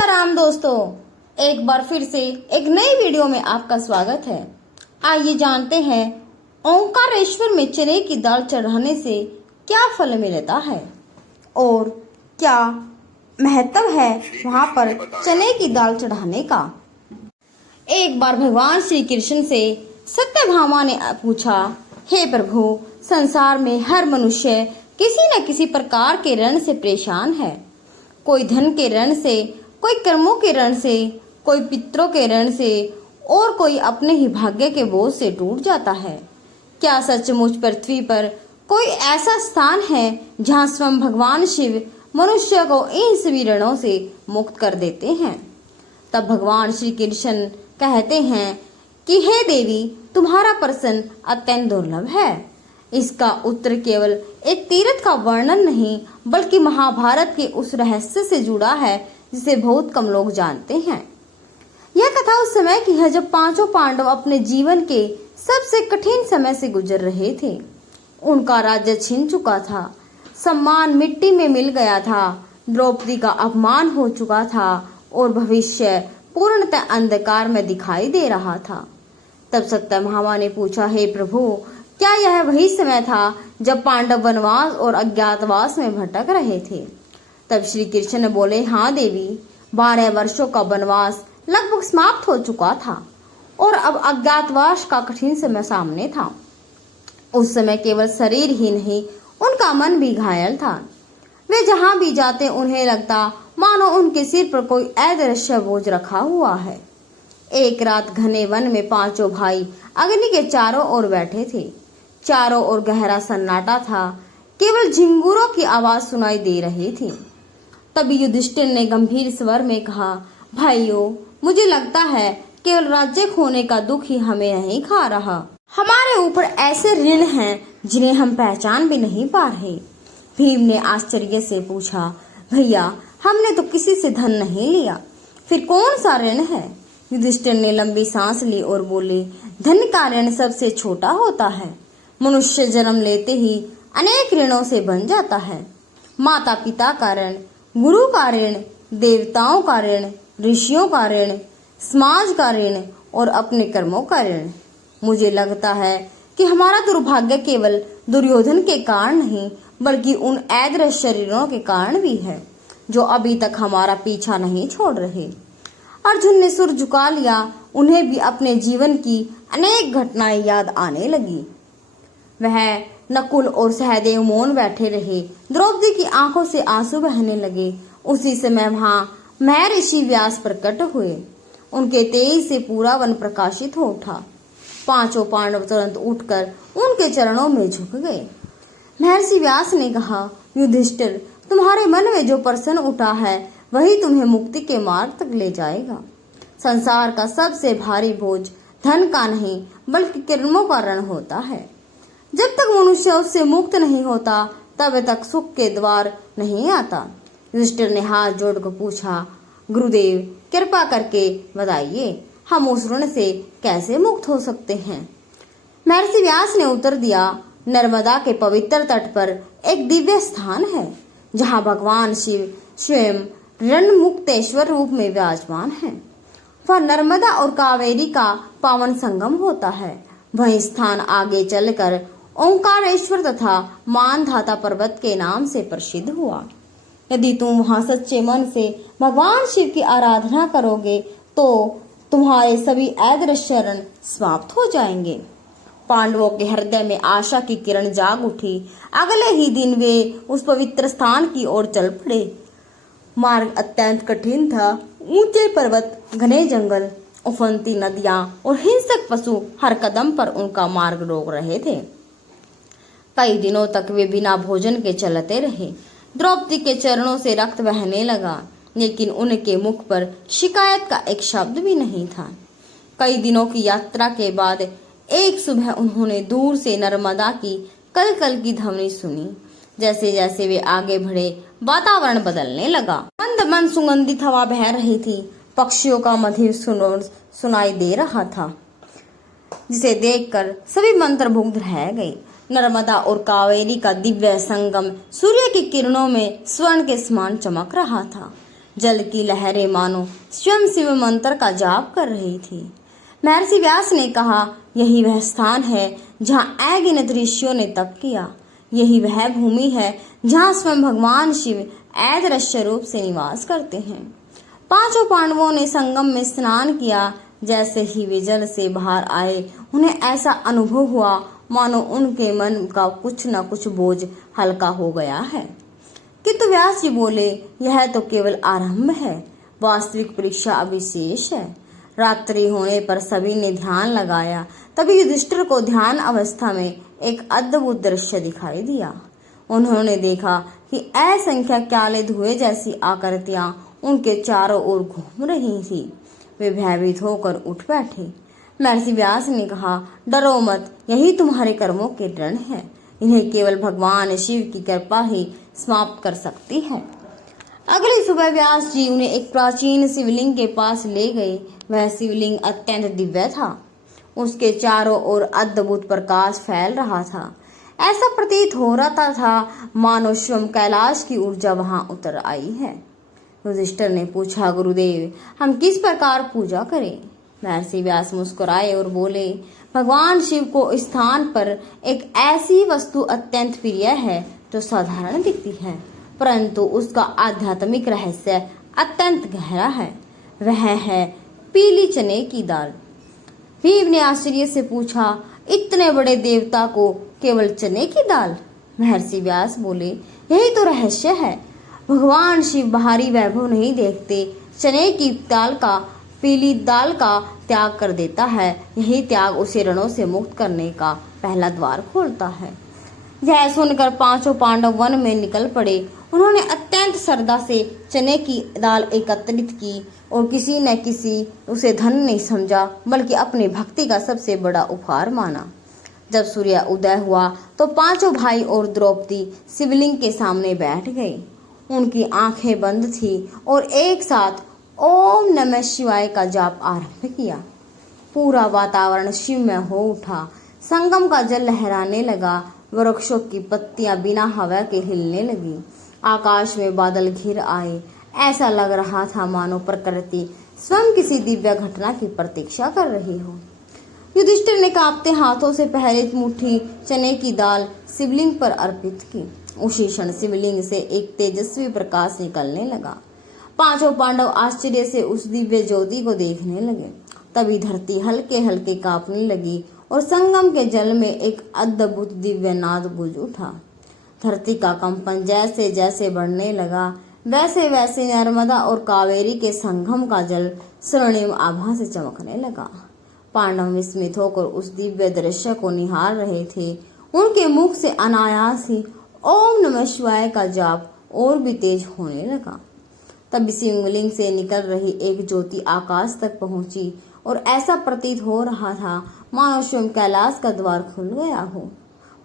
सिया राम दोस्तों, एक बार फिर से एक नई वीडियो में आपका स्वागत है। आइए जानते हैं ओंकारेश्वर में चने की दाल चढ़ाने से क्या फल मिलता है और क्या महत्व है वहां पर चने की दाल चढ़ाने का। एक बार भगवान श्री कृष्ण से सत्यभामा ने पूछा, हे प्रभु, संसार में हर मनुष्य किसी न किसी प्रकार के ऋण से परेशान है। कोई धन के ऋण से, कोई कर्मों के ऋण से, कोई पितरों के ऋण से और कोई अपने ही भाग्य के बोझ से टूट जाता है। क्या सचमुच पृथ्वी पर कोई ऐसा स्थान है जहाँ स्वयं भगवान शिव मनुष्य को इन सभी ऋणों से मुक्त कर देते हैं। तब भगवान श्री कृष्ण कहते हैं कि हे देवी, तुम्हारा प्रश्न अत्यंत दुर्लभ है। इसका उत्तर केवल एक तीर्थ का वर्णन नहीं बल्कि महाभारत के उस रहस्य से जुड़ा है जिसे बहुत कम लोग जानते हैं। यह कथा उस समय की है जब पांचों पांडव अपने जीवन के सबसे कठिन समय से गुजर रहे थे। उनका राज्य छिन चुका था, सम्मान मिट्टी में मिल गया था, द्रौपदी का अपमान हो चुका था और भविष्य पूर्णतः अंधकार में दिखाई दे रहा था। तब सत्यभामा ने पूछा, हे प्रभु, क्या यह वही समय था जब पांडव वनवास और अज्ञातवास में भटक रहे थे? तब श्री कृष्ण बोले, हाँ देवी, 12 वर्षों का वनवास लगभग समाप्त हो चुका था और अब अज्ञातवास का कठिन समय सामने था। उस समय केवल शरीर ही नहीं, उनका मन भी घायल था। वे जहां भी जाते उन्हें लगता मानो उनके सिर पर कोई अदृश्य बोझ रखा हुआ है। एक रात घने वन में पांचों भाई अग्नि के चारों ओर बैठे थे। चारों ओर गहरा सन्नाटा था, केवल झिंगुरों की आवाज सुनाई दे रही थी। तभी युधिष्ठिर ने गंभीर स्वर में कहा, भाइयों, मुझे लगता है केवल राज्य खोने का दुख ही हमें नहीं खा रहा। हमारे ऊपर ऐसे ऋण हैं जिन्हें हम पहचान भी नहीं पा रहे। भीम ने आश्चर्य से पूछा, भैया, हमने तो किसी से धन नहीं लिया, फिर कौन सा ऋण है? युधिष्ठिर ने लंबी सांस ली और बोले, धन का ऋण सबसे छोटा होता है। मनुष्य जन्म लेते ही अनेक ऋणों से बन जाता है। माता पिता का ऋण, गुरु का ऋण, देवताओं का ऋण, ऋषियों का ऋण, समाज का ऋण और अपने कर्मों का ऋण। मुझे लगता है कि हमारा दुर्भाग्य केवल दुर्योधन के कारण नहीं बल्कि उन अदृश्य ऋणों के कारण भी है जो अभी तक हमारा पीछा नहीं छोड़ रहे। अर्जुन ने सुर झुका लिया। उन्हें भी अपने जीवन की अनेक घटनाएं याद आने लगी। वह नकुल और सहदेव मौन बैठे रहे। द्रौपदी की आंखों से आंसू बहने लगे। उसी समय वहां महर्षि व्यास प्रकट हुए। उनके तेज से पूरा वन प्रकाशित हो उठा। पांचों पांडव तुरंत उठकर उनके चरणों में झुक गए। महर्षि व्यास ने कहा, युधिष्ठिर, तुम्हारे मन में जो प्रश्न उठा है वही तुम्हें मुक्ति के मार्ग तक ले जाएगा। संसार का सबसे भारी बोझ धन का नहीं बल्कि कर्मों का ऋण होता है। जब तक मनुष्य उससे मुक्त नहीं होता तब तक सुख के द्वार नहीं आता। युधिष्ठिर ने हाथ जोड़कर पूछा, गुरुदेव, कृपा करके बताइए, हम उस ऋण से कैसे मुक्त हो सकते हैं? महर्षि व्यास ने उत्तर दिया, नर्मदा के पवित्र तट पर एक दिव्य स्थान है जहाँ भगवान शिव स्वयं ऋण मुक्तेश्वर रूप में विराजमान है। वह नर्मदा और कावेरी का पावन संगम होता है। वह स्थान आगे चलकर ओंकारेश्वर तथा मानधाता पर्वत के नाम से प्रसिद्ध हुआ। यदि तुम वहां सच्चे मन से भगवान शिव की आराधना करोगे तो तुम्हारे सभी अदृश्य ऋण समाप्त हो जाएंगे। पांडवों के हृदय में आशा की किरण जाग उठी। अगले ही दिन वे उस पवित्र स्थान की ओर चल पड़े। मार्ग अत्यंत कठिन था। ऊंचे पर्वत, घने जंगल, उफनती नदियां और हिंसक पशु हर कदम पर उनका मार्ग रोक रहे थे। कई दिनों तक वे बिना भोजन के चलते रहे। द्रौपदी के चरणों से रक्त बहने लगा, लेकिन उनके मुख पर शिकायत का एक शब्द भी नहीं था। कई दिनों की यात्रा के बाद एक सुबह उन्होंने दूर से नर्मदा की कलकल की ध्वनि सुनी। जैसे जैसे वे आगे बढ़े, वातावरण बदलने लगा। मंद मंद सुगंधित हवा बह रही थी। पक्षियों का मधुर सुनाई दे रहा था, जिसे देखकर सभी मंत्रमुग्ध रह गए। नर्मदा और कावेरी का दिव्य संगम सूर्य की किरणों में स्वर्ण के समान चमक रहा था। जल की लहरें मानो स्वयं शिव मंत्र का जाप कर रही थी। महर्षि व्यास ने कहा, यही वह स्थान है जहाँ अगिनत ऋषियों ने तप किया। यही वह भूमि है जहाँ स्वयं भगवान शिव अदृश्य रूप से निवास करते हैं। पांचों पांडवों ने संगम में स्नान किया। जैसे ही वे जल से बाहर आए, उन्हें ऐसा अनुभव हुआ मानो उनके मन का कुछ न कुछ बोझ हल्का हो गया है। किंतु व्यास जी बोले, यह तो केवल आरंभ है, वास्तविक परीक्षा अभी शेष है। रात्रि होने पर सभी ने ध्यान लगाया। तभी युधिष्ठिर को ध्यान अवस्था में एक अद्भुत दृश्य दिखाई दिया। उन्होंने देखा कि असंख्य काले धुएं जैसी आकृतियां उनके चारों ओर घूम रही थी। वे भयभीत होकर उठ बैठे। महर्षि व्यास ने कहा, डरो मत, यही तुम्हारे कर्मों के दंड है। इन्हें केवल भगवान शिव की कृपा ही समाप्त कर सकती है। अगली सुबह व्यास जी उन्हें एक प्राचीन शिवलिंग के पास ले गए। वह शिवलिंग अत्यंत दिव्य था। उसके चारों ओर अद्भुत प्रकाश फैल रहा था। ऐसा प्रतीत हो रहा था मानो स्वयं कैलाश की ऊर्जा वहां उतर आई है। युधिष्ठिर ने पूछा, गुरुदेव, हम किस प्रकार पूजा करें? महर्षि व्यास मुस्कुराए और बोले, भगवान शिव को इस स्थान पर एक ऐसी वस्तु अत्यंत प्रिय है जो साधारण दिखती है, परंतु उसका आध्यात्मिक रहस्य अत्यंत गहरा है। वह है पीली चने की दाल। भीम ने आश्चर्य से पूछा, इतने बड़े देवता को केवल चने की दाल? महर्षि व्यास बोले, यही तो रहस्य है। भगवान शिव बाहरी वैभव नहीं देखते। चने की दाल का, पीली दाल का त्याग कर देता है। यही त्याग उसे रणों से मुक्त करने का पहला द्वार खोलता है। यह सुनकर पांचों पांडव वन में निकल पड़े। उन्होंने अत्यंत श्रद्धा से चने की दाल एकत्रित की और किसी न किसी उसे धन नहीं समझा, बल्कि अपनी भक्ति का सबसे बड़ा उपहार माना। जब सूर्य उदय हुआ तो पांचों भाई और द्रौपदी शिवलिंग के सामने बैठ गए। उनकी आंखें बंद थी और एक साथ ओम नमः शिवाय का जाप आरंभ किया। पूरा वातावरण शिवमय हो उठा। संगम का जल लहराने लगा। वृक्षों की पत्तियां बिना हवा के हिलने लगी। आकाश में बादल घिर आए। ऐसा लग रहा था मानो प्रकृति स्वयं किसी दिव्य घटना की प्रतीक्षा कर रही हो। युधिष्ठिर ने कांपते हाथों से पहले मुट्ठी चने की दाल शिवलिंग पर अर्पित की। उसी क्षण शिवलिंग से एक तेजस्वी प्रकाश निकलने लगा। पांचों पांडव आश्चर्य से उस दिव्य ज्योति को देखने लगे। तभी धरती हल्के हल्के कांपने लगी और संगम के जल में एक अद्भुत दिव्य नाद गूंज उठा। धरती का कंपन जैसे जैसे बढ़ने लगा, वैसे वैसे नर्मदा और कावेरी के संगम का जल स्वर्णिम आभा से चमकने लगा। पांडव विस्मित होकर उस दिव्य दृश्य को निहार रहे थे। उनके मुख से अनायास ही ओम नमः शिवाय का जाप और भी तेज होने लगा। तब शिवलिंग से निकल रही एक ज्योति आकाश तक पहुंची और ऐसा प्रतीत हो रहा था मानो स्वयं कैलाश का द्वार खुल गया हो।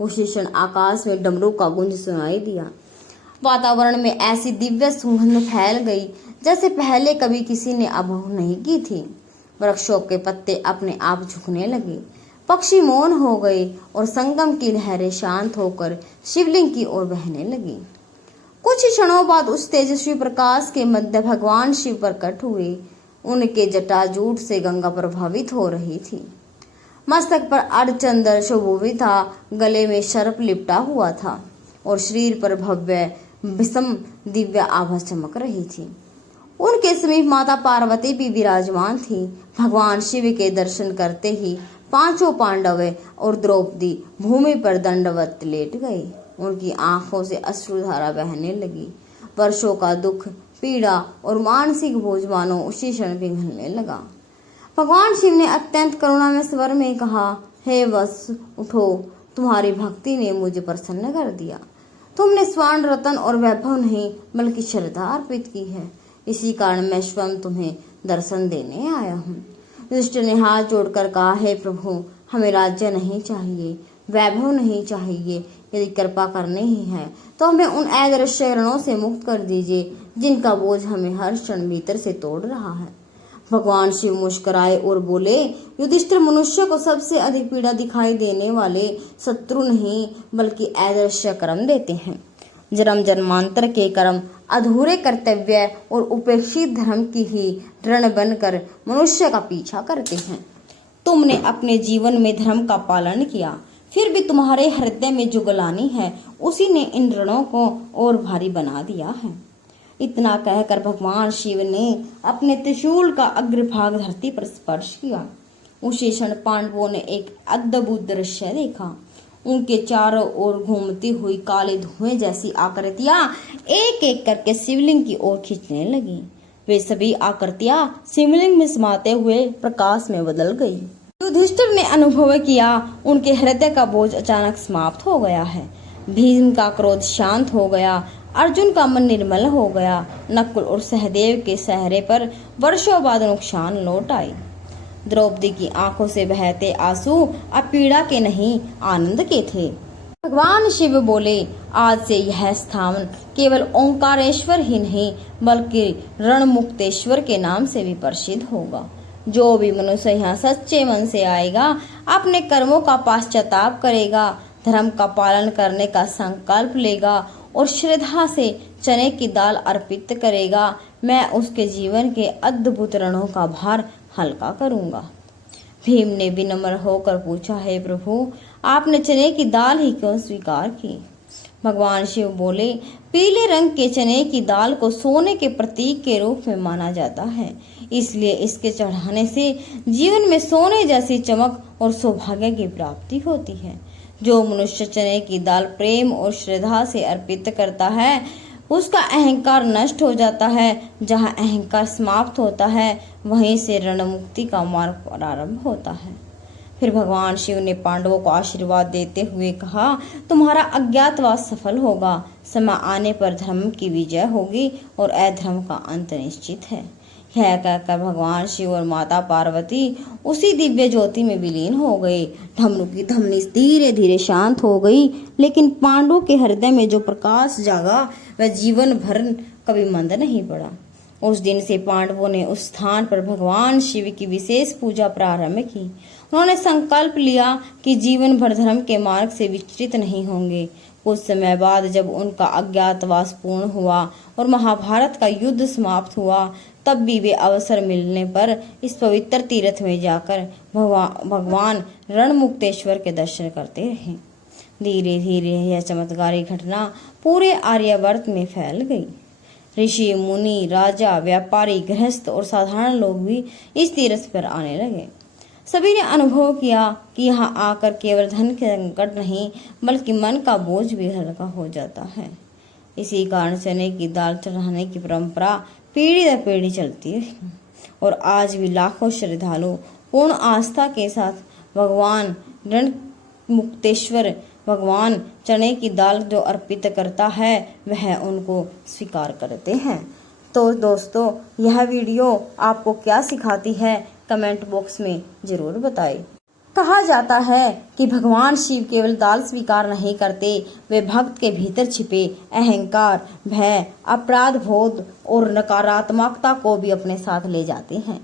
उसी क्षण आकाश में डमरू का गूंज सुनाई दिया। वातावरण में ऐसी दिव्य सुगंध फैल गई जैसे पहले कभी किसी ने अनुभव नहीं की थी। वृक्षों के पत्ते अपने आप झुकने लगे, पक्षी मौन हो गए और संगम की लहरें शांत होकर शिवलिंग की ओर बहने लगी। कुछ ही क्षणों बाद उस तेजस्वी प्रकाश के मध्य भगवान शिव प्रकट हुए। उनके जटाजूट से गंगा प्रभावित हो रही थी। मस्तक पर अर्धचंद्र सुशोभित था, गले में सर्प लिपटा हुआ था और शरीर पर भव्य विषम दिव्य आभा चमक रही थी। उनके समीप माता पार्वती भी विराजमान थी। भगवान शिव के दर्शन करते ही पांचों पांडव और द्रौपदी भूमि पर दंडवत लेट गए। उनकी आंखों से अश्रुधारा बहने लगी। वर्षों का दुख, पीड़ा और मानसिक बोझ मानो उसी क्षण पिघलने लगा। भगवान शिव ने अत्यंत करुणा में स्वर में कहा, हे वत्स, उठो, तुम्हारी भक्ति ने मुझे प्रसन्न कर दिया। तुमने स्वर्ण रतन और वैभव नहीं बल्कि श्रद्धा अर्पित की है। इसी कारण मैं स्वयं तुम्हें दर्शन देने आया हूँ। युधिष्ठिर ने हाथ जोड़कर कहा, हे प्रभु, हमें राज्य नहीं चाहिए, वैभव नहीं चाहिए। यदि कृपा करनी ही है तो हमें उन अदृश्य रणों से मुक्त कर दीजिए जिनका बोझ हमें हर क्षण भीतर से तोड़ रहा है। भगवान शिव मुस्कुराए और बोले, युधिष्ठिर, मनुष्य को सबसे अधिक पीड़ा दिखाई देने वाले शत्रु नहीं बल्कि अदृश्य कर्म देते हैं। जन्म जन्मांतर के कर्म अधूरे कर्तव्य और उपेक्षित धर्म की ही ऋण बनकर मनुष्य का पीछा करते हैं। तुमने अपने जीवन में धर्म का पालन किया, फिर भी तुम्हारे हृदय में जो ग्लानि है उसी ने इन ऋणों को और भारी बना दिया है। इतना कहकर भगवान शिव ने अपने त्रिशूल का अग्रभाग धरती पर स्पर्श किया। उसी क्षण पांडवों ने एक अद्भुत दृश्य देखा। उनके चारों ओर घूमती हुई काले धुएं जैसी आकृतियां एक एक करके शिवलिंग की ओर खींचने लगी। वे सभी आकृतियां शिवलिंग में समाते हुए प्रकाश में बदल गई। युधिष्ठिर ने अनुभव किया, उनके हृदय का बोझ अचानक समाप्त हो गया है। भीम का क्रोध शांत हो गया, अर्जुन का मन निर्मल हो गया। नकुल और सहदेव के चेहरे पर वर्षों बाद नुकसान लौट आई। द्रौपदी की आंखों से बहते आंसू अब पीड़ा के नहीं, आनंद के थे। भगवान शिव बोले, आज से यह स्थान केवल ओंकारेश्वर ही नहीं बल्कि रणमुक्तेश्वर के नाम से भी प्रसिद्ध होगा। जो भी मनुष्य यहाँ सच्चे मन से आएगा, अपने कर्मों का पश्चाताप करेगा, धर्म का पालन करने का संकल्प लेगा और श्रद्धा से चने की दाल अर्पित करेगा, मैं उसके जीवन के अद्भुत ऋणों का भार हल्का करूंगा। भीम ने विनम्र होकर पूछा, हे प्रभु, आपने चने की दाल ही क्यों स्वीकार की? भगवान शिव बोले, पीले रंग के चने की दाल को सोने के प्रतीक के रूप में माना जाता है, इसलिए इसके चढ़ाने से जीवन में सोने जैसी चमक और सौभाग्य की प्राप्ति होती है। जो मनुष्य चने की दाल प्रेम और श्रद्धा से अर्पित करता है, उसका अहंकार नष्ट हो जाता है। जहाँ अहंकार समाप्त होता है, वहीं से ऋण मुक्ति का मार्ग प्रारंभ होता है। फिर भगवान शिव ने पांडवों को आशीर्वाद देते हुए कहा, तुम्हारा अज्ञातवास सफल होगा। समय आने पर धर्म की विजय होगी और अधर्म का अंत निश्चित है। यह कहकर भगवान शिव और माता पार्वती उसी दिव्य ज्योति में विलीन हो गए। धमनु की धमनी धीरे धीरे शांत हो गई, लेकिन पांडवों के हृदय में जो प्रकाश जागा वह जीवन भर कभी मंद नहीं पड़ा। उस दिन से पांडवों ने उस स्थान पर भगवान शिव की विशेष पूजा प्रारंभ की। उन्होंने संकल्प लिया कि जीवन भर धर्म के मार्ग से विचलित नहीं होंगे। कुछ समय बाद जब उनका अज्ञातवास पूर्ण हुआ और महाभारत का युद्ध समाप्त हुआ, तब भी वे अवसर मिलने पर इस पवित्र तीर्थ में जाकर भगवान रणमुक्तेश्वर के दर्शन करते रहे। धीरे धीरे यह चमत्कारी घटना पूरे आर्यावर्त में फैल गई। ऋषि, मुनि, राजा, व्यापारी, गृहस्थ और साधारण लोग भी इस तीर्थ पर आने लगे। सभी ने अनुभव किया कि यहाँ आकर केवल धन के संकट नहीं बल्कि मन का बोझ भी हल्का हो जाता है। इसी कारण चने की दाल चढ़ाने की परंपरा पीढ़ी दर पीढ़ी चलती रही और आज भी लाखों श्रद्धालु पूर्ण आस्था के साथ भगवान रणमुक्तेश्वर भगवान चने की दाल जो अर्पित करता है वह उनको स्वीकार करते हैं। तो दोस्तों, यह वीडियो आपको क्या सिखाती है कमेंट बॉक्स में जरूर बताएं। कहा जाता है कि भगवान शिव केवल दाल स्वीकार नहीं करते, वे भक्त के भीतर छिपे अहंकार, भय, अपराध बोध और नकारात्मकता को भी अपने साथ ले जाते हैं।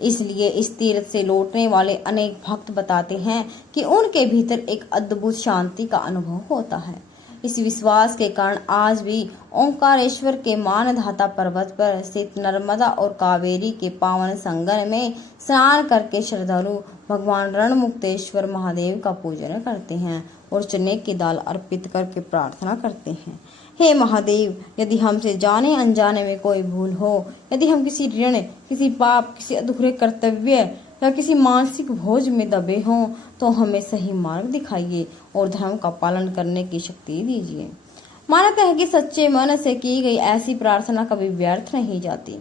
इसलिए इस तीर्थ से लौटने वाले अनेक भक्त बताते हैं कि उनके भीतर एक अद्भुत शांति का अनुभव होता है। इस विश्वास के कारण आज भी ओंकारेश्वर के मानधाता पर्वत पर स्थित नर्मदा और कावेरी के पावन संगम में स्नान करके श्रद्धालु भगवान रणमुक्तेश्वर महादेव का पूजन करते हैं और चने की दाल अर्पित करके प्रार्थना करते हैं। हे महादेव, यदि हमसे जाने अनजाने में कोई भूल हो, यदि हम किसी ऋण, किसी पाप, किसी अधूरे कर्तव्य या किसी मानसिक बोझ में दबे हों, तो हमें सही मार्ग दिखाइए और धर्म का पालन करने की शक्ति दीजिए। मानते हैं कि सच्चे मन से की गई ऐसी प्रार्थना कभी व्यर्थ नहीं जाती,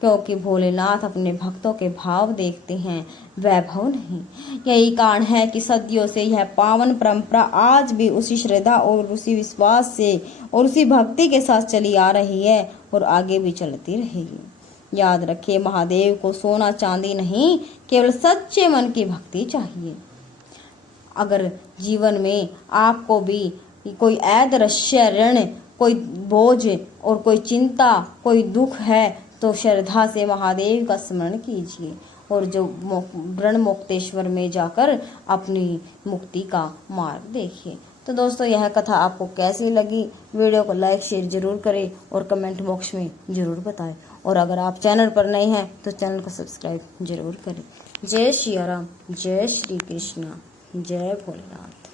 क्योंकि भोलेनाथ अपने भक्तों के भाव देखते हैं, वैभव नहीं। यही कारण है कि सदियों से यह पावन परंपरा आज भी उसी श्रद्धा और उसी विश्वास से और उसी भक्ति के साथ चली आ रही है और आगे भी चलती रहेगी। याद रखिए, महादेव को सोना चांदी नहीं, केवल सच्चे मन की भक्ति चाहिए। अगर जीवन में आपको भी कोई अदृश्य ऋण, कोई बोझ और कोई चिंता, कोई दुख है, तो श्रद्धा से महादेव का स्मरण कीजिए और जो रणमुक्तेश्वर में जाकर अपनी मुक्ति का मार्ग देखिए। तो दोस्तों यह कथा आपको कैसी लगी, वीडियो को लाइक शेयर जरूर करें और कमेंट बॉक्स में जरूर बताएं। और अगर आप चैनल पर नए हैं तो चैनल को सब्सक्राइब जरूर करें। जय श्री राम, जय श्री कृष्णा, जय भोलेनाथ।